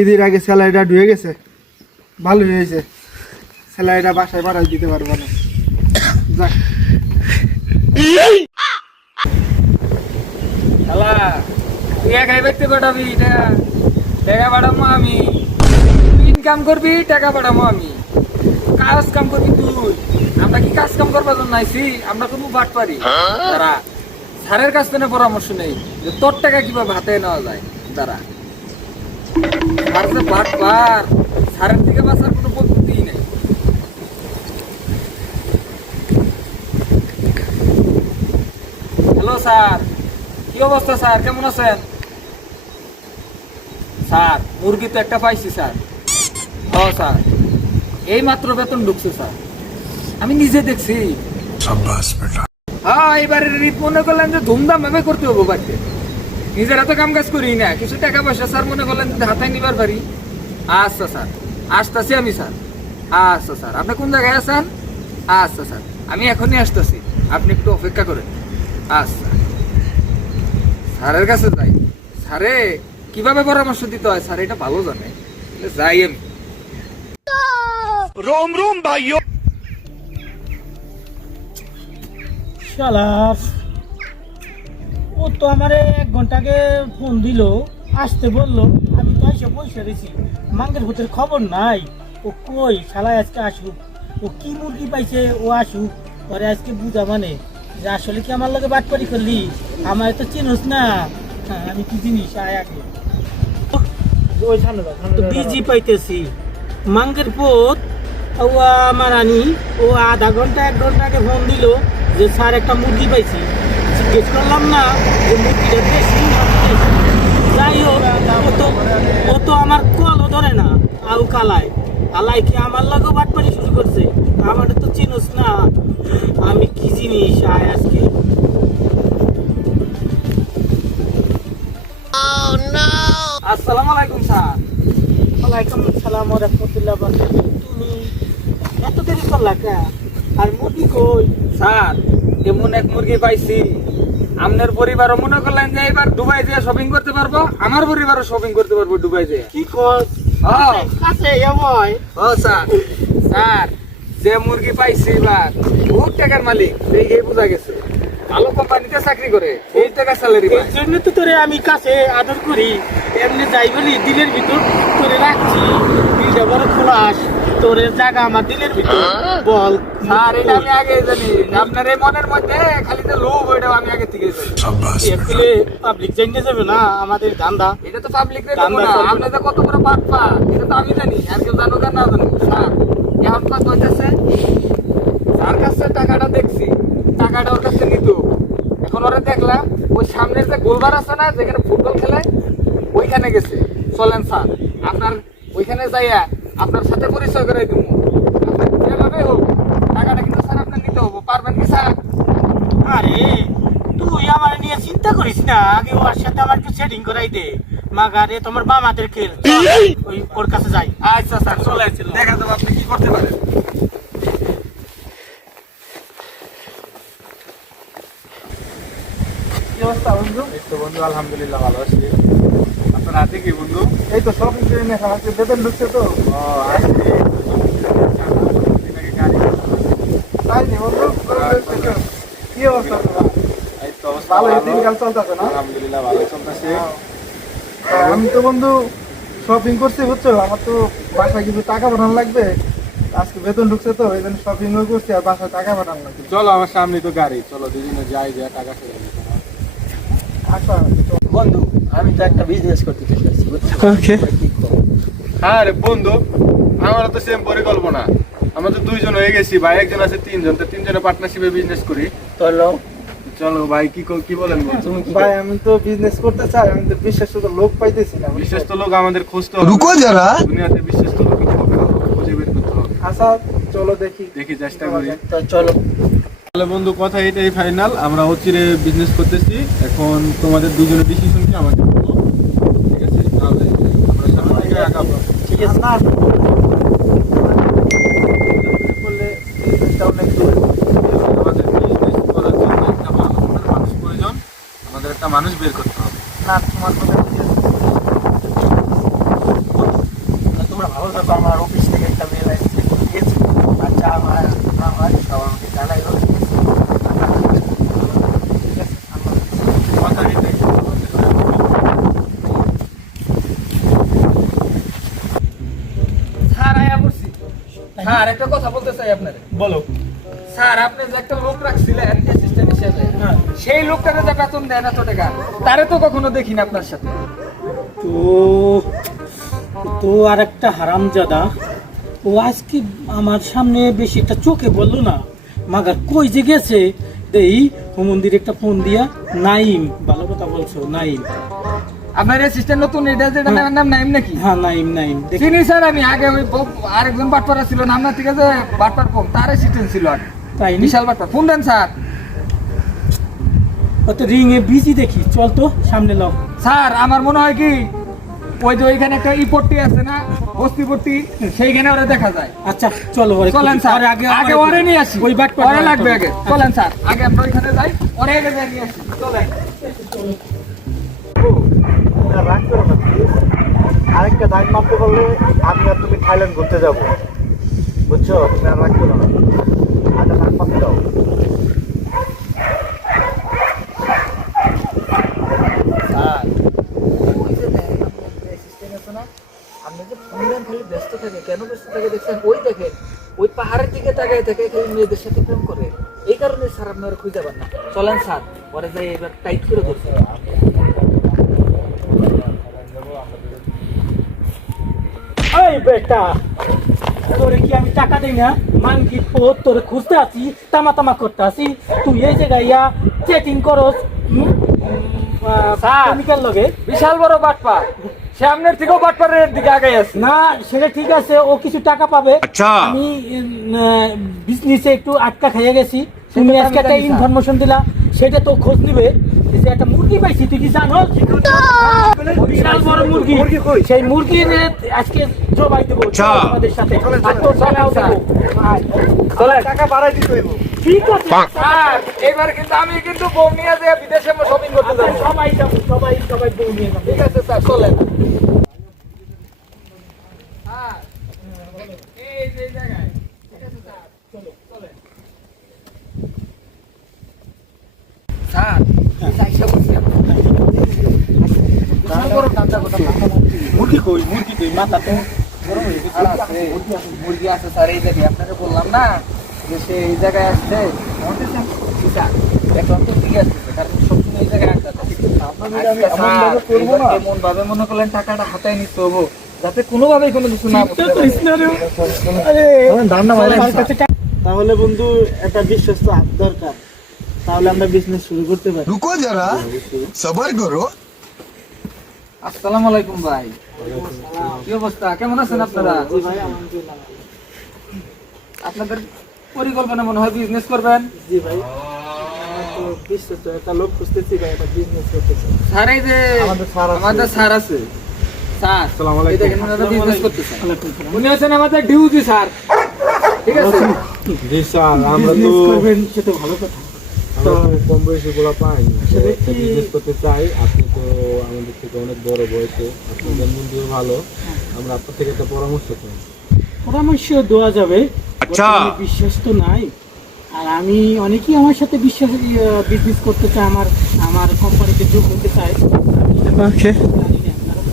ঈদের আগে স্যালারিটা ঢুয়ে গেছে, ভালো হয়েছে। স্যালারিটা বাসায় পাঠাই দিতে পারবো না। যাক তুই একাই ব্যক্তি পাঠাবি, টাকা পাঠাবো আমি। ইনকাম করবি, টাকা পাঠাবো আমি। কাজ কাম করবি তুই। আমরা কি কাজ কাম করবার জন্য আইছি? আমরা কোনো বাট পারি তারা স্যারের কাছ থেকে পরামর্শ নেই যে তোর টাকা কিভাবে হাতে নেওয়া যায়। তারা স্যার যে বাট পার, স্যারের থেকে বাঁচার কোনো পদ্ধতিই নেই। হ্যালো স্যার, কি অবস্থা স্যার, কেমন আছেন? স্যার মুরগি তো একটা পাইছি স্যার। হ্যাঁ স্যার, এই মাত্র বেতন ঢুকছে স্যার, আমি নিজে দেখছি। হ্যাঁ, এবারে রিপ মনে করলেন যে ধুমধাম ভাবে করতে হবো বাড়িতে। নিজের এত কাম কাজ করি না, কিছু টাকা পয়সা স্যার মনে করলেন যদি হাতায় নিবার পারি। আচ্ছা স্যার, আসতেছি আমি স্যার। আচ্ছা স্যার, আপনি কোন জায়গায় আছেন? আচ্ছা স্যার, আমি এখনই আসতেছি, আপনি একটু অপেক্ষা করেন। আচ্ছা, স্যারের কাছে যাই। স্যারে কিভাবে পরামর্শ দিতে হয় স্যার এটা ভালো জানে। যাই আমি। रोम रोम भाइयों। শালার, ও তো আমারে 1 ঘন্টা আগে ফোন দিল, আসতে বললো। আমি তো এসে বসে রয়েছি, মাঙ্গের ভূতের খবর নাই। ও কই শালায় আজকে আসুক, ও কি মুরগি পাইছে, ও আসুক। পরে আজকে বুঝা মানে যে আসলে কি আমার লগে বাটপারি করলি, আমার তো চিনোস না। হ্যাঁ, আমি কি জিনিস আয় আগে বিজি পাইতেছি মাঙ্গের পোত। ও আমার আনি, ও আধা ঘন্টা 1 ঘন্টা আগে ফোন দিল যে স্যার একটা মুরগি পাইছি। জিজ্ঞেস করলাম না যে মুরগিটা দেশি না বিদেশি। যাই হোক, ও তো আমার কলও ধরে না। আউ কালাই কালাই কি আমার লাগেও বাটপারি শুরু করছে। আমার তো চিনোস না, আমি কি জিনিস আয় আজকে। আসসালামু আলাইকুম স্যার। ওয়ালাইকুম আসসালাম ওয়া রাহমাতুল্লাহি ওয়া বারাকাতুহু। তুমি এত দেরি করলা কে? আর মুরগি কই? স্যার এমন এক মুরগি পাইছি, আপনার পরিবারও মনে করলেন যে এবার দুবাই যেয়ে শপিং করতে পারবো, আমার পরিবারও শপিং করতে পারবো দুবাই যেয়ে। কি কস? কাছে এমন ও স্যার, স্যার যে মুরগি পাইছি এবার বহুত টাকার মালিক, দেখে বোঝা গেছে। ভালো কোম্পানিতে চাকরি করে, এই টাকা স্যালারি এই পায়। জন্য তো তোরে আমি কাছে আদর করি। এমনি যাই বলি দিলের ভিতর তোরে রাখছি। দিলটা বড় খোলাস, তোর জায়গা আমার দিলের ভিতর। বল স্যার এটা আমি আগে জানি, আপনার এই মনের মধ্যে খালি যে লোভ, ওইটাও আমি আগে থেকে জানি। এগুলো পাবলিক জানতে যাবে না আমাদের ধান্দা। এটা তো পাবলিক রে দেবো না, আপনি যে কত বড় বাটপা এটা তো আমি জানি, আর কেউ জানুক আর না জানুক। স্যার এখন কথা হইতেছে, যার কাছে টাকাটা দেখছি টাকাটা ওর কাছে নিত। এখন ওরা দেখলাম ওই সামনের যে গোলবার আছে না, যেখানে ফুটবল খেলায়, ওইখানে গেছে। চলেন স্যার, আপনার ওইখানে যাইয়া আপনার সাথে পরিচয় করাই দেবো। আপনার যেভাবে হোক টাকাটা কিন্তু স্যার আপনার নিতে হবো, পারবেন কি স্যার? আরে তুই আমার নিয়ে চিন্তা করিস না, আগে ওর সাথে আমার একটু সেটিং করাই দে। মাগারে তোমার বামাদের খেল, ওই ওর কাছে যাই। আচ্ছা স্যার, চলে দেখা যাবো আপনি কি করতে পারেন। কি অবস্থা বন্ধু? এই তো বন্ধু আলহামদুলিল্লাহ ভালো আছি। আপনার হাতে কি বন্ধু? এই তো শপিং করে নিয়ে আজকে বেতন ঢুকছে তো। তাই নি বন্ধু, কি অবস্থা তোমার? এই তো অবস্থা ভালো, ভালো। দিনকাল চলতেছে না? আলহামদুলিল্লাহ ভালো চলতেছে। আমি তো বন্ধু শপিং করছি বুঝছো, আমার তো বাসায় কিছু টাকা পাঠানো লাগবে। আজকে বেতন ঢুকছে তো, এই জন্য শপিংও করছি আর বাসায় টাকা পাঠানো লাগবে। চলো আমার সামনে তো গাড়ি, চলো দুজনে যাই, যা টাকা ফেলে দিতে হবে। আচ্ছা বন্ধু, আমি তো একটা বিজনেস করতে চাইছি বুঝছো। ওকে। হ্যাঁ রে বন্ধু, আমারও তো সেম পরিকল্পনা। আমরা তো 2 জন হয়ে গেছি ভাই, একজন আছে 3 জন, তো 3 জনে পার্টনারশিপে বিজনেস করি। চলো চলো ভাই, কি বলেন বন্ধু? তুমি কি ভাই আমি তো বিজনেস করতে চাই, আমি তো বিশেষ লোক পাইতেছি না। বিশেষ তো লোক আমাদের খুঁজতে হবে। रुको जरा দুনিয়াতে বিশেষ তো লোক খুঁজে বের করতে হবে। আচ্ছা চলো দেখি। চেষ্টা করি। তো চলো। তাহলে বন্ধু কথা এটাই ফাইনাল, আমরা অচিরে বিজনেস করতেছি। এখন তোমাদের দুজনের ডিসিশন কি আমাকে বলো, ঠিক আছে? তাহলে আমরা সামনে দিকে আগাবো। ঠিক আছে না করলে বিজনেসটা অনেক বের করতে হবে। না তোমার কথা ঠিক আছে। তোমরা ভালো থাকো, আমার অফিস থেকে একটা মেল আসছে, দিয়েছে। আচ্ছা আমার সবাইকে জানাই হোক, ঠিক আছে? ঠিক আছে, কথা এটাই। স্যার আয়া বলছি স্যার একটা কথা বলতে চাই আপনারে। বলো। স্যার আপনি যে একটা লোক রাখছিলেন অ্যাসিস্ট্যান্ট হিসেবে, হ্যাঁ। সেই লোকটাকে যে বেতন দেন এত টাকা, তারে তো কখনো দেখিনি আপনার সাথে। তো তো আর একটা হারামজাদা, ও আজকে আমার সামনে বেশি একটা চোখে বললো না, মাগার কই যে গেছে এই মন্দির একটা ফোন দিয়া, নাইম, ভালো কথা বলছো, নাইম। আপনার অ্যাসিস্ট্যান্ট নতুন এটা যেটা হ্যাঁ। নাম নাইম নাকি? হ্যাঁ নাইম, নাইম দেখি। চিনি স্যার, আমি আগে ওই আরেকজন বাটপাড়া ছিল না আপনার থেকে, যে বাটপার কম তার অ্যাসিস্ট্যান্ট ছিল আগে, তাই নি? বিশাল বাটপার। ফোন দেন স্যার। কত রিং এ বিজি দেখি, চল তো সামনে লও। স্যার আমার মনে হয় কি ওই যে ওইখানে একটা ইপট্টি আছে না, বস্তিপট্টি, সেইখানে ওরা দেখা যায়। আচ্ছা চলো চলেন স্যার, আগে ওরে নিয়ে আসি, ওই বাট ওরে লাগবে আগে। চলেন স্যার, আগে আমরা ওইখানে যাই, ওরে আগে যাই নিয়ে আসি। চলেন। রাগ করো না প্লিজ। আরেকটা দাগ মারতে পারলে আমি আর তুমি থাইল্যান্ড ঘুরতে যাবো, বুঝছো? তুমি আর রাগ করো না, আরেকটা দাগ মারতে দাও। স্যার ওই যে দেখেন আপনার যে অ্যাসিস্ট্যান্ট আছে না, আপনি যে ফোন দেন খালি ব্যস্ত থাকে, কেন ব্যস্ত থাকে দেখছেন? ওই দেখেন ওই পাহাড়ের দিকে তাকায় থাকে, খালি মেয়েদের সাথে প্রেম করে। এই কারণে স্যার আপনারা খুঁজে পান না। চলেন স্যার, পরে যাই এবার টাইট করে ধরছে। এই বেটা, তোরে কি আমি টাকা দেই না? মাঙ্গি পোত তোরে খুঁজতে আছি, তামা তামা করতে আছি, তুই এই জায়গায় ইয়া চেটিং করস স্যার। কেমিক্যাল লগে। বিশাল বড় বাটপা, সামনের থেকেও বাটপারের দিকে আগে আছে। না সেটা ঠিক আছে, ও কিছু টাকা পাবে। আমি বিজনেসে একটু আটকা খাইয়ে গেছি, তুমি সেটা তো আজকে আমি একটা জানি, স্যার। ইনফরমেশন দিলা, সেটা তো খোঁজ নিবে। এই যে একটা মুরগি পাইছি, তুই কি জানো? বিশাল বড় মুরগি, সেই মুরগির আজকে জবাই দেবো আমাদের সাথে। আর তোর টাকাও দেবো। চলেন। টাকা বাড়াই দিতে হইব। ঠিক আছে স্যার এবার কিন্তু আমি কিন্তু বউ নিয়ে যে বিদেশে শপিং করতে আচ্ছা, যাবো। সবাই যাবো, সবাই বউ নিয়ে যাবো। ঠিক আছে স্যার, চলেন। স্যার, এই যে এই জায়গায়। ঠিক আছে স্যার, চলো, চলেন। স্যার, এই যে আইসা বসছি আমরা। বিশাল বড় কাঁচা গোটা মাথা মুরগি। মুরগি কই, মুরগি কই, মাথা তো আর আছে, মুরগি আছে স্যার এই জায়গায়। আপনাকে বললাম না যে সে এই জায়গায় আসছে। স্যার, দেখলাম তো ঠিক আছে, কারণ সবসময় এই জায়গায় আড্ডা থাকে। এমন ভাবে মনে করলেন টাকাটা হাতায় নিতে হবো, যাতে কোনোভাবেই কোনো কিছু না বুঝতে পারে। তাহলে বন্ধু একটা বিশ্বস্ত হাত দরকার, তাহলে আমরা বিজনেস শুরু করতে পারি। रुको जरा सबर करो। আসসালামু আলাইকুম ভাই, কি অবস্থা, কেমন আছেন আপনারা? জি ভাই, আলহামদুলিল্লাহ। আপনাদের পরিকল্পনা মনে হয় বিজনেস করবেন। জি ভাই, আমরা তো বিশ্বস্ত একটা লোক খুঁজতেছি ভাই, একটা বিজনেস করতেছি। স্যার এই যে আমাদের স্যার আছে। আমাদের স্যার আছে, স্যার আসসালামু আলাইকুম। এই দেখেন ওনারা বিজনেস করতেছেন। ওয়ালাইকুম সালাম। উনি আছেন আমাদের ডিউটি স্যার, ঠিক আছে? জি স্যার, আমরা তো বিজনেস করবেন, সেটা ভালো কথা। কম বয়সী গুলা পাই, আসলে কি- বিজনেস করতে চাই। আপনি তো আমাদের থেকে অনেক বড় বয়সে, আপনাদের মন্দির ভালো, আমরা আপনার থেকে একটা পরামর্শ চাই। পরামর্শ দেওয়া যাবে, বর্তমানে বিশ্বাস তো নাই। আর আমি অনেকেই আমার সাথে বিশ্বাস বিজনেস করতে চায়, আমার কোম্পানিতে যোগ করতে চায়। ওকে। জানি না, কারণ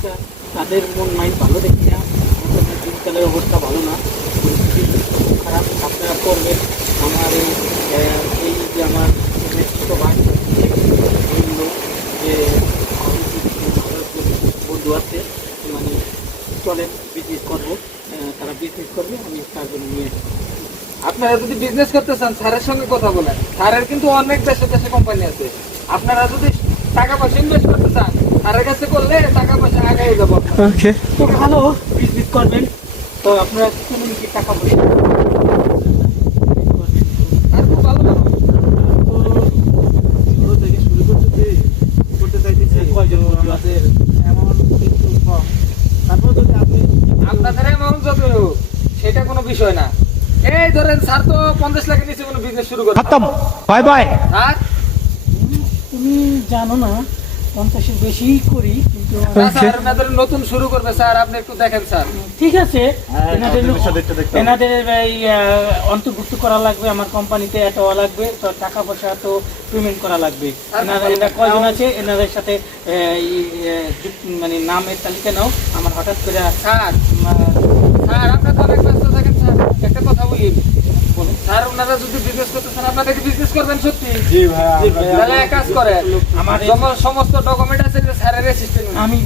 তাদের মন মাইন্ড ভালো দেখি না, আমাদের দিনকালের অবস্থা ভালো না, পরিস্থিতি খুব খারাপ। আপনারা করবেন আমার এই যে আমার ছোট ভাই বললো যে বন্ধু আছে, মানে চলেন বিজনেস করবো, তারা বিজনেস করবে, আমি তার জন্য নিয়ে আসবো। আপনারা যদি বিজনেস করতে চান স্যারের সঙ্গে কথা বলেন, স্যারের কিন্তু অনেক দেশে দেশে কোম্পানি আছে। আপনারা যদি টাকা পয়সা ইনভেস্ট করতে চান, স্যারের কাছে করলে টাকা পয়সা আগাই যাবো। ওকে। তো ভালো বিজনেস করবেন, তো আপনারা কেমন কি টাকা পয়সা আর খুব ভালো লাগবে। ছোট থেকে শুরু করতে চাইতেছি। কয়জন বন্ধু আছে? এমন কিন্তু কম। তারপর যদি আপনি আপনাদের এমন যত হোক, সেটা কোনো বিষয় না। এই ধরেন স্যার তো 50 লাখের নিচে কোনো বিজনেস শুরু করতে बाय बाय। স্যার তুমি জানো না 50-এর বেশি করি, কিন্তু না স্যার, আপনাদের নতুন শুরু করবে স্যার, আপনি একটু দেখেন স্যার। ঠিক আছে, এনাদের দেখতে দেখতে হবে। এনাদের এই অন্তর্ভুক্ত করা লাগবে, আমার কোম্পানিতে এত লাগবে, তো টাকা পয়সা এত পেমেন্ট করা লাগবে। এনারা কয়জন আছে, এনাদের সাথে মানে নামের তালিকা নাও। আমার হঠাৎ করে স্যার স্যার আপনার তো অনেক ব্যস্ত থাকেন স্যার, একটা কথা বলি স্যার, ওনারা যদি বিজনেস করতে চান আপনাদের কি বিজনেস করবেন সত্যি? জি ভাই, আমরা তাহলে এক কাজ করে, আমার সমস্ত ডকুমেন্ট আছে যে স্যারের অ্যাসিস্ট্যান্ট আমি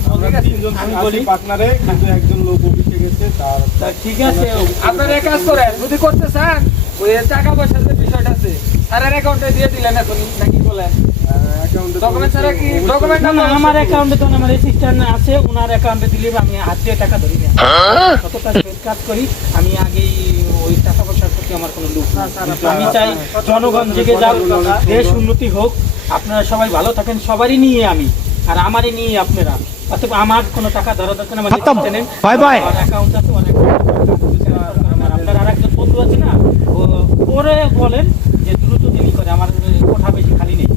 আমি বলি বলি পার্টনারে, কিন্তু একজন লোক অফিসে গেছে, তার তা ঠিক আছে, আপনারা এক কাজ করেন, যদি করতে চান ওই টাকা পয়সার যে বিষয়টা আছে স্যারের অ্যাকাউন্টে দিয়ে দিলেন এখনই, নাকি বলেন? অ্যাকাউন্টে ডকুমেন্ট ছাড়া কি ডকুমেন্ট না, না, আমার অ্যাকাউন্টে তো আমার অ্যাসিস্ট্যান্ট আছে, ওনার অ্যাকাউন্টে দিলে আমি হাত দিয়ে টাকা ধরি না। কতটা কাজ করি আমি, আগেই ওই টাকা পয়সার প্রতি আমার কোনো লোভ না। আমি চাই জনগণ জেগে যাক, দেশ উন্নতি হোক, আপনারা সবাই ভালো থাকেন, সবারই নিয়ে আমি, আর আমারই নিয়ে আপনারা। অতএব আমার কোনো টাকা ধরা দরকার নেই, বাই বাই অ্যাকাউন্ট আছে অনেক। আপনার আর একজন বন্ধু আছে না, ওরে বলেন যে দ্রুত তিনি করে, আমার কোঠা বেশি খালি নেই।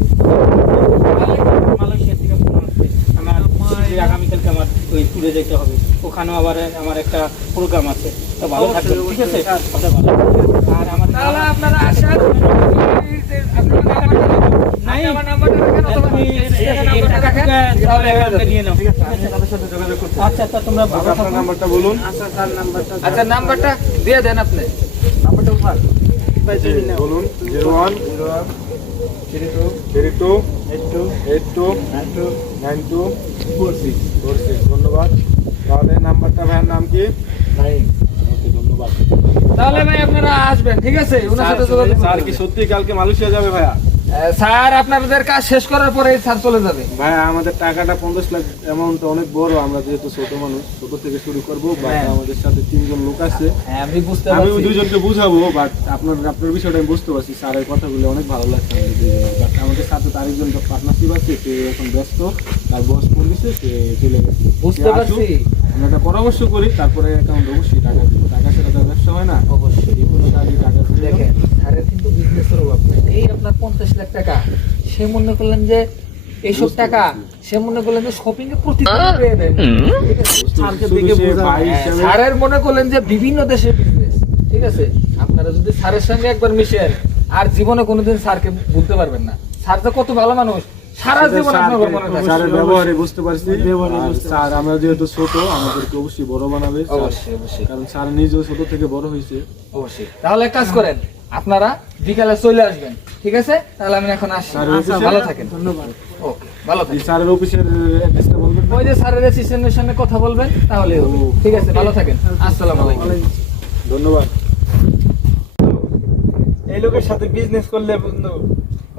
মালয়েশিয়া থেকে ফোন আসছে, আমার আগামীকালকে আমার ওই ট্যুরে যেতে হবে, ওখানেও আবার আমার একটা প্রোগ্রাম আছে। তো ভালো থাকবেন, ঠিক আছে? আপনার ভালো থাকবেন। আর আমার তাহলে আপনারা আসেন, নাই, আমার নাম্বারটা রাখেন অথবা নাম্বারটা রাখেন, তাহলে হয়ে যাবে। নিয়ে নাও। তাদের সাথে যোগাযোগ করতে আচ্ছা আচ্ছা, তোমরা ভালো আপনার থাকো। নাম্বারটা বলুন। আচ্ছা নাম্বারটা দিয়ে দেন আপনি। বলুন। 01 32 82 92 46। ধন্যবাদ। তাহলে নাম্বারটা, ভাইয়ের নাম কি? ওকে, ধন্যবাদ। তাহলে ভাই আপনারা আসবেন, ঠিক আছে? ওনার সাথে যোগাযোগ স্যার কি করবেন। সত্যি কালকে মালয়েশিয়া যাবে ভাইয়া? স্যার আপনাদের কাজ শেষ করার পরে স্যার চলে যাবে। ভাইয়া আমাদের টাকাটা 50 লাখ অ্যামাউন্ট অনেক বড়, আমরা যেহেতু ছোট মানুষ, ছোট থেকে শুরু করবো, বাট আমাদের সাথে 3 জন লোক আছে। হ্যাঁ আমি বুঝতে আমি পারছি। দুজনকে বুঝাবো, বাট আপনার বিষয়টা আমি বুঝতে পারছি। স্যারের কথাগুলো অনেক ভালো লাগছে আমাদের দুজনের। বাট আমাদের সাথে তার একজন পার্টনারশিপ আছে, সে এখন ব্যস্ত, তার বস ফোন দিছে, সে চলে গেছে। বুঝতে সে আসুক, পারছি। আমরা একটা পরামর্শ করি, তারপরে অ্যাকাউন্ট অবশ্যই টাকা দিব। টাকা সেটা তার ব্যবসা হয় না, অবশ্যই। এই কোনো কাজে টাকা দিলে দেখেন স্যারের কিন্তু বিজনেসের অভাব নেই। এই আপনার 50 লাখ টাকা, সে মনে করলেন যে এইসব টাকা, সে মনে করলেন যে শপিং এ প্রতিদিন পেয়ে দেন, ঠিক আছে? শুধু সে ভাই হিসাবে স্যারের মনে করলেন যে বিভিন্ন দেশে বিজনেস, ঠিক আছে? আপনারা যদি স্যারের সঙ্গে একবার মিশেন, আর জীবনে কোনোদিন স্যারকে ভুলতে পারবেন না। স্যার তো কত ভালো মানুষ, সারা জীবন আপনার মনে থাকবে। স্যারের ব্যবহারে বুঝতে পারছি। আর স্যার আমরা যেহেতু ছোট, আমাদেরকে অবশ্যই বড় বানাবে স্যার। অবশ্যই অবশ্যই কারণ স্যার নিজেও ছোট থেকে বড় হয়েছে। অবশ্যই। তাহলে এক কাজ করেন, আপনারা বিকালে চলে আসবেন, ঠিক আছে? তাহলে আমি এখন আসছি। স্যারের অফিসে- ভালো থাকেন, ধন্যবাদ। ওকে, ভালো এই থাকেন। স্যারের অফিসের অ্যাড্রেসটা বলবেন? ওই যে স্যারের অ্যাসিস্ট্যান্টের সঙ্গে কথা বলবেন, তাহলে হবে। ঠিক আছে, ভালো থাকেন। আসসালামু আলাইকুম। ধন্যবাদ। এই লোকের সাথে বিজনেস করলে বন্ধু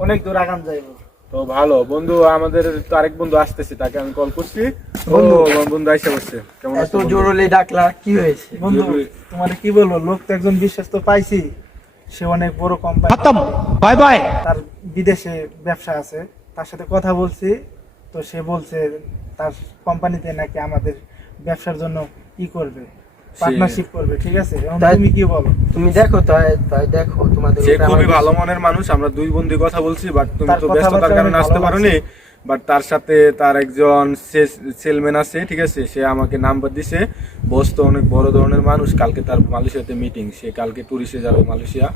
অনেক দূর আগাম যাইবো। তো ভালো বন্ধু, আমাদের তো আরেক বন্ধু আসতেছে, তাকে আমি কল করছি। বন্ধু আইসা বসছে। কেমন আছো বন্ধু? জরুরি ডাকলা, কি হয়েছে বন্ধু? তোমার কি বলবো, লোক তো একজন বিশ্বস্ত পাইছি, সে অনেক বড় কোম্পানি, বাই বাই, তার বিদেশে ব্যবসা আছে, তার সাথে কথা বলছি, তো সে বলছে তার কোম্পানিতে নাকি আমাদের ব্যবসার জন্য কি করবে, পার্টনারশিপ করবে, ঠিক আছে? এখন তুমি কি বলো? তুমি দেখো, তাই দেখো তোমাদের সে উপরে খুবই আমার ভালো মনের মানুষ, আমরা দুই বন্ধু কথা বলছি, বাট তুমি তার তো কথাবার্তা ব্যস্ততার কারণে অনেক আসতে ভালো পারোনি। বাট তার সাথে তার একজন সেলম্যান আছে, ঠিক আছে? সে আমাকে নাম্বার দিছে। বস তো অনেক বড় ধরনের মানুষ, কালকে তার মালয়েশিয়াতে মিটিং, সে কালকে টুরিস্টে যাবে মালয়েশিয়া।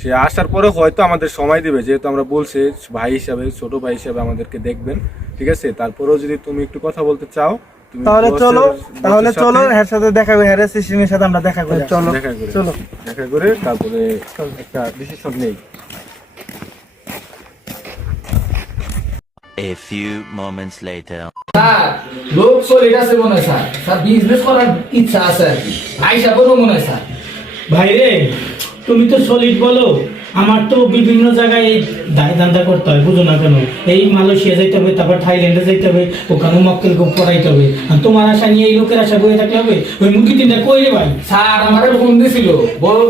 সে আসার পরে হয়তো আমাদের সময় দিবে, যেহেতু আমরা বলছি ভাই হিসাবে, ছোট ভাই হিসাবে আমাদেরকে দেখবেন, ঠিক আছে? তারপরেও যদি তুমি একটু কথা বলতে চাও, তুমি তাহলে বসের- চলো, তাহলে বসের চলো, সাথে এর সাথে দেখা করে, হ্যাঁ সিস্টেমের সাথে আমরা দেখা করে চলো। দেখা করে চলো। দেখা করে তারপরে একটা ডিসিশন নেই। A few moments later. Sir, লোক সলিড আছে মনে হয় স্যার। স্যার বিজনেস করার ইচ্ছা আছে আর কি। আইসা বড় মনে হয় স্যার। ভাই রে, তুমি তো সলিড বলো, আমার তো বিভিন্ন জায়গায় এই ধান্দা করতে হয়, বুঝো না কেন? এই মালয়েশিয়া যাইতে হবে, তারপর থাইল্যান্ডে যাইতে হবে, ওখানে মক্কেল পড়াইতে হবে। আর তোমার আশা নিয়ে এই লোকের আশা বয়ে থাকতে হবে? ওই মুরগি তিনটা কই রে ভাই? স্যার আমারে ফোন দিছিল,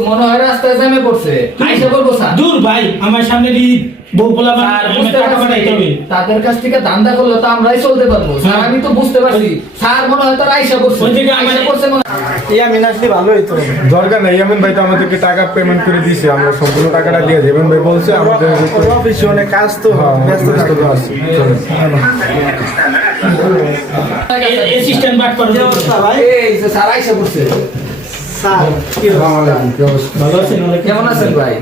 মনে হয় রাস্তায় জ্যামে পড়ছে। আইসা বলবো স্যার। দূর ভাই, আমার সামনে ঈদ, বউ পোলা স্যার, বুঝতে টাকা পাঠাইতে হবে। পারছি, তাদের কাছ থেকে ধান্দা করলে তো আমরাই চলতে পারবো স্যার, আমি তো বুঝতে পারছি। স্যার মনে হয় তারা আইসা করছে, ওই দিকে আইসা আমার- করছে মনে হয়। ইয়ামিন আসলে ভালো হইতো। দরকার নেই, ইয়ামিন ভাই তো আমাদেরকে টাকা পেমেন্ট করে দিয়েছে, আমরা সম্পূর্ণ টাকাটা দিয়ে দেব। ইয়ামিন ভাই বলছে আমাদের ওর অফিসে অনেক কাজ তো, ব্যস্ত ব্যস্ত থাকে। আছে। চলেন। অ্যাসিস্ট্যান্ট বাট করবে। এই যে স্যার আইসা করছে। স্যার, কি হবে? ভালো আছেন অনেক? কেমন আছেন ভাই?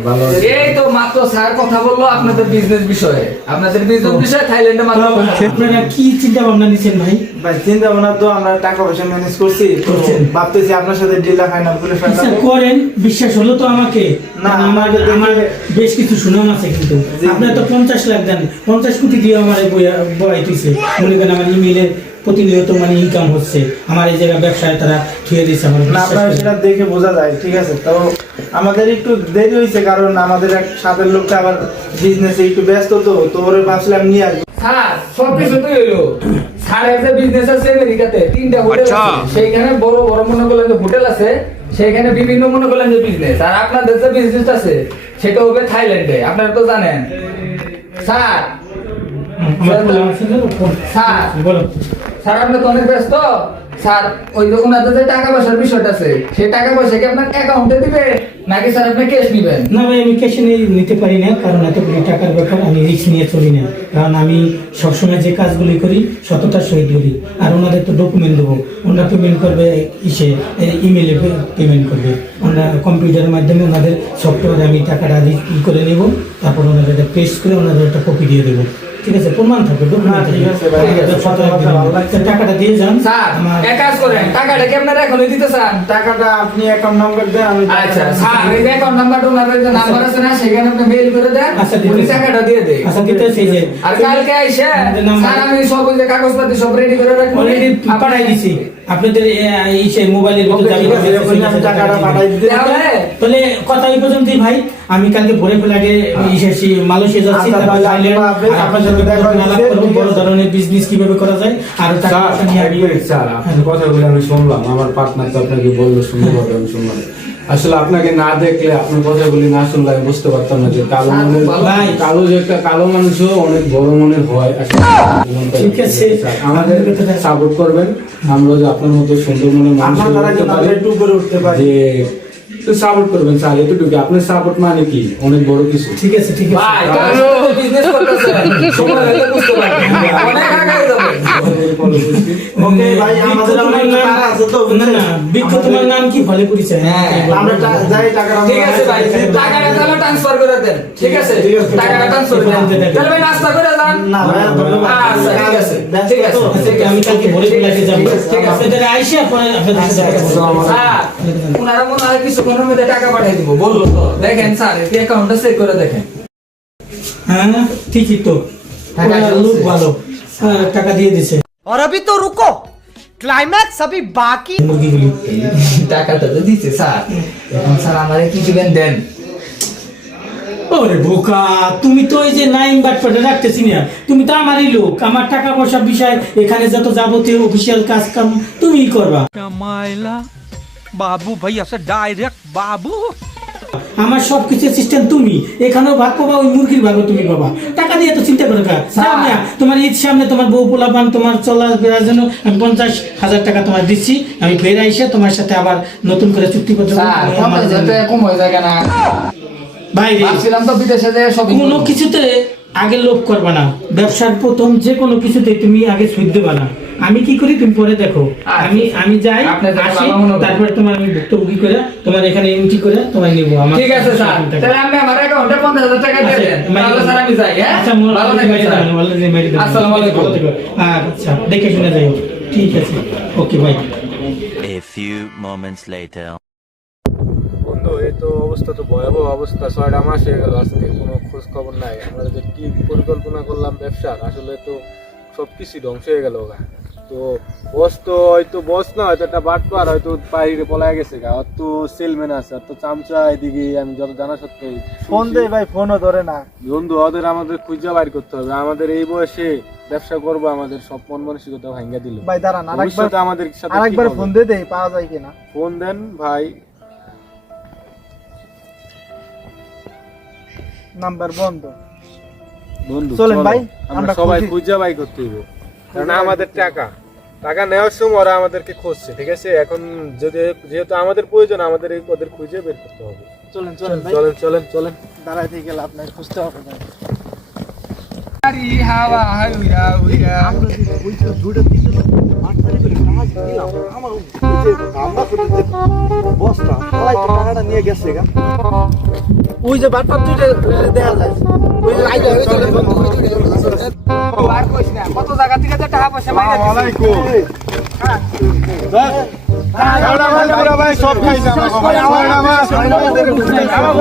এই তো মাত্র স্যার কথা বললো আপনাদের বিজনেস বিষয়ে, আপনাদের বিজনেস বিষয়ে থাইল্যান্ডে মাত্র কথা বললো। আপনারা কি চিন্তা ভাবনা নিছেন ভাই? ভাই চিন্তা ভাবনা তো আমরা টাকা পয়সা ম্যানেজ করছি, করছেন। ভাবতেছি আপনার সাথে ডিলটা ফাইনাল করে আচ্ছা ফেলবো। করেন, বিশ্বাস হলো তো আমাকে? না, না, আমার আমার বেশ কিছু সুনাম আছে কিন্তু। জি। আপনার তো 50 লাখ দেন, 50 কোটি দিয়ে আমার বয়াইতেছে। মনে করেন আমার ইমেইলে প্রতিনিয়ত মানে ইনকাম হচ্ছে, আমার এই জায়গায় ব্যবসায় তারা থুয়ে দিচ্ছে আমার না, বিশ্বাস আপনার করে। সেটা দেখে বোঝা যায়, ঠিক আছে। তো আমাদের একটু দেরি হয়েছে, কারণ আমাদের এক সাথের লোকটা আবার বিজনেসে একটু ব্যস্ত, তো ওরে ভাবছিলাম নিয়ে আসবো। স্যার সবকিছু তো এলো। স্যারের যে বিজনেস আছে আমেরিকাতে 3টা হোটেল আছে, সেইখানে বড় বড় মনে করলেন যে হোটেল আছে, সেইখানে বিভিন্ন মনে করলেন যে বিজনেস। আর আপনাদের যে বিজনেস আছে সেটা হবে থাইল্যান্ডে, আপনারা তো জানেন। স্যার আমার প্রবলেম আছে না? স্যার বলো। স্যার আপনি তো অনেক ব্যস্ত। স্যার ওই যে ওনাদের যে টাকা পয়সার বিষয়টা আছে, সেই টাকা পয়সা কি আপনার অ্যাকাউন্টে দিবে নাকি স্যার আপনি ক্যাশ নেবেন? না ভাই, আমি ক্যাশে নিতে পারি না, কারণ এত কোটি টাকার ব্যাপার আমি রিস্ক নিয়ে চলি না। কারণ আমি সবসময় যে কাজগুলি করি সততার সহিত করি। আর ওনাদের তো ডকুমেন্ট দেবো, ওনারা পেমেন্ট করবে ইমেলে পেমেন্ট করবে, ওনারা কম্পিউটারের মাধ্যমে ওনাদের সফটওয়্যারে আমি টাকাটা ই করে নেব, তারপর ওনাদের একটা পেস্ট করে ওনাদের একটা কপি দিয়ে দেবো। ঠিক আছে, প্রমাণ থাকবে, ডকুমেন্ট ঠিক আছে ভাই, ঠিক আছে, ভালো লাগছে। টাকাটা দিয়ে যান। স্যার আমার এক কাজ করেন, টাকাটা কি আপনারা এখনই দিতে চান? টাকাটা আপনি অ্যাকাউন্ট নাম্বার দেন, আমি আচ্ছা স্যার এই যে অ্যাকাউন্ট নাম্বারটা ওনাদের যে নাম্বার আছে না, সেখানে আপনি মেইল করে দেন, আচ্ছা, দিতেছি। উনি টাকাটা দিয়ে দেয়। আচ্ছা দিতেছি যে আর কালকে আইসা আমাদের নাম্বার- স্যার আমি সব ওই যে কাগজপাতি সব রেডি করে রাখবো। অলরেডি পাঠাই দিছি আপনাদের মোবাইলের ভিতরে ঠিক আছে, যখন আমি টাকাটা পাঠাই দিতে তাহলে কথা এই পর্যন্তই ভাই। আমি কালকে ভোরে ফেলাগে মালয়েশিয়া যাচ্ছি, আচ্ছা, তারপর তাহলে থাইল্যান্ড, আল্লাহ হাফেজ। আর আপনার সাথে দেখা হচ্ছে। আলাপ করবো, বড় ধরনের বিজনেস কিভাবে করা যায় আর টাকা স্যার, পয়সা নিয়ে এক মিনিট স্যার, আপনার কথাগুলো আমি শুনলাম, আমার পার্টনার তো আপনাকে বললো, সুন্দরভাবে আমি শুনলাম। আসলে আপনাকে না দেখলে, আপনার কথাগুলি না শুনলে আমি বুঝতে পারতাম না যে কালো মনের ভাই। কালো যে একটা কালো মানুষও অনেক বড় মনের হয়। আসলে ঠিক আছে। স্যার, আমাদের সাপোর্ট করবেন, আমরা যে আপনার মতো সুন্দর মনের মানুষ আপনার দ্বারা কিন্তু আমরা একটু উপরে উঠতে পারি। যে একটু সাপোর্ট করবেন স্যার, এতটুকু। আপনার সাপোর্ট মানে কি অনেক বড় কিছু। ঠিক আছে, ঠিক আছে। ভাই বিজনেস করতেছেন, সময় হলে বুঝতে পারবেন, অনেক আগে যাবে। ওকে ভাই, আমাদের আবার একটু টাকা আছে তো, না না, বৃক্ষ তোমার নাম কি ভালো পরিচয়? হ্যাঁ, আমরা যাই টাকাটা ঠিক আছে ভাই, টাকাটা তাহলে ট্রান্সফার করে দেন। ঠিক আছে, ঠিক আছে। টাকাটা ট্রান্সফার করে দেন। তাহলে ভাই নাস্তা করে যান। না ভাই, ধন্যবাদ। আচ্ছা ঠিক আছে, ব্যস্ত ঠিক আছে, তো। ঠিক আছে। আমি কালকে ভোরে ফেলাগে যাবো, ঠিক আছে। আপনাদের আইসে পরে আপনাদের সাথে দেখা করবো। স্যার ওনারা মনে হয় কিছুক্ষণের মধ্যে টাকা পাঠিয়ে দিব বললো তো। দেখেন স্যার এই অ্যাকাউন্টটা চেক করে দেখেন। হ্যাঁ ঠিকই তো, টাকা ওরা লোক ভালো, টাকা দিয়ে দিছে और अभी तो रुको, क्लाइमैक्स अभी बाकी। মুরগিগুলি। টাকাটা তো দিচ্ছে স্যার, এখন স্যার আমারে কি দিবেন দেন। ওরে বোকা, তুমি তো ওই যে নাইম বাটপাটা রাখতেছি না, তুমি তো আমারই লোক, আমার টাকা পয়সা বিষয় এখানে যত যাবতীয় অফিসিয়াল কাজ কাম তুমিই করবা। मायला बाबू भाई असं डायरेक्ट बाबू আমার সবকিছু সিস্টেম তুমি, এখানেও ভাগ পাবা, ওই মুরগির ভাগও তুমি পাবা। টাকা দিয়ে তো চিন্তা করো না। সামনে তোমার ঈদ সামনে, তোমার বউ পোলাপান তোমার চলা ফেরার জন্য আমি 50,000 টাকা তোমার দিচ্ছি। আমি ফের আইসে তোমার সাথে আবার নতুন করে চুক্তিপত্র স্যার করবো। আমার 50,000 টাকা কম হয়ে যায় কেন? ভাই রে, ভাবছিলাম তো বিদেশে যে সব কোনো কিছুতে আগে লোভ করবা না। ব্যবসার প্রথম যে কোনো কিছুতে তুমি আগে সুদ দেবা না। আমি কি করি তুমি পরে দেখো। আমি যাই, আপনার যেটা আসি, ভালো মনে হবে। তারপরে তোমার আমি ভুক্তভোগী করে তোমার এখানে এন্ট্রি করে তোমার নিবো। আমার ঠিক আছে স্যার, তাহলে আমি আমার অ্যাকাউন্টে 50,000 টাকা দিয়ে দেন। তাহলে স্যার আমি যাই। হ্যাঁ আচ্ছা, ভালো থাকবেন স্যার। আসসালামু আলাইকুম। আচ্ছা, দেখে শুনে যাই। ঠিক আছে, okay bye. A few moments later. বন্ধু, এই তো অবস্থা তো ভয়াবহ অবস্থা। 6টা মাস হয়ে গেল, আজকে কোনো খোঁজ খবর নাই। আমরা যে কি পরিকল্পনা করলাম ব্যবসার, আসলে তো সবকিছু ধ্বংস হয়ে গেল। তো বস তো হয়তো বস না, হয়তো একটা বাটপার, হয়তো বাইরে পলায় গেছে গা। অত সেলম্যান আছে, অত চামচা, এদিকে আমি যত জানা সত্ত্বেও ফোন দেই ভাই, ফোনও ধরে না। বন্ধু, ওদের আমাদের খুঁজে বাইর করতে হবে। আমাদের এই বয়সে ব্যবসা করবো, আমাদের সব মন মানসিকতা ভাঙ্গা দিল। ভাই দাঁড়ান, ভবিষ্যতে আমাদের সাথে কি আরেকবার হবে? ফোন দিয়ে দেই, পাওয়া যায় কিনা। ফোন দেন ভাই। নাম্বার বন্ধ। বন্ধু চলেন চলো, ভাই, আমরা আমরা সবাই খুঁজি। খুঁজে বাই করতে হইব কারণ আমাদের টাকা নেওয়ার সময় ওরা আমাদেরকে খুঁজছে, ঠিক আছে? এখন যেহেতু আমাদের প্রয়োজন, আমাদের ওদের খুঁজে বের করতে হবে। চলেন চলেন ভাই, চলেন চলেন চলেন। দাঁড়ায় থেকে গেলে আপনাকে খুঁজতে হবে ভাই। আরে হাওয়া হাউয়া হুয়া ওই যে বাটপার দুইটা দেখা যায়, ওই যে আইলে চলে বন্ধু, ওই দুইটা। আর কইস না কত জায়গা থেকে যে টাকা পয়সা মাইরা দিছে। আলাইকুম ভাই সব খাইছে আমাকে ভাই। আমার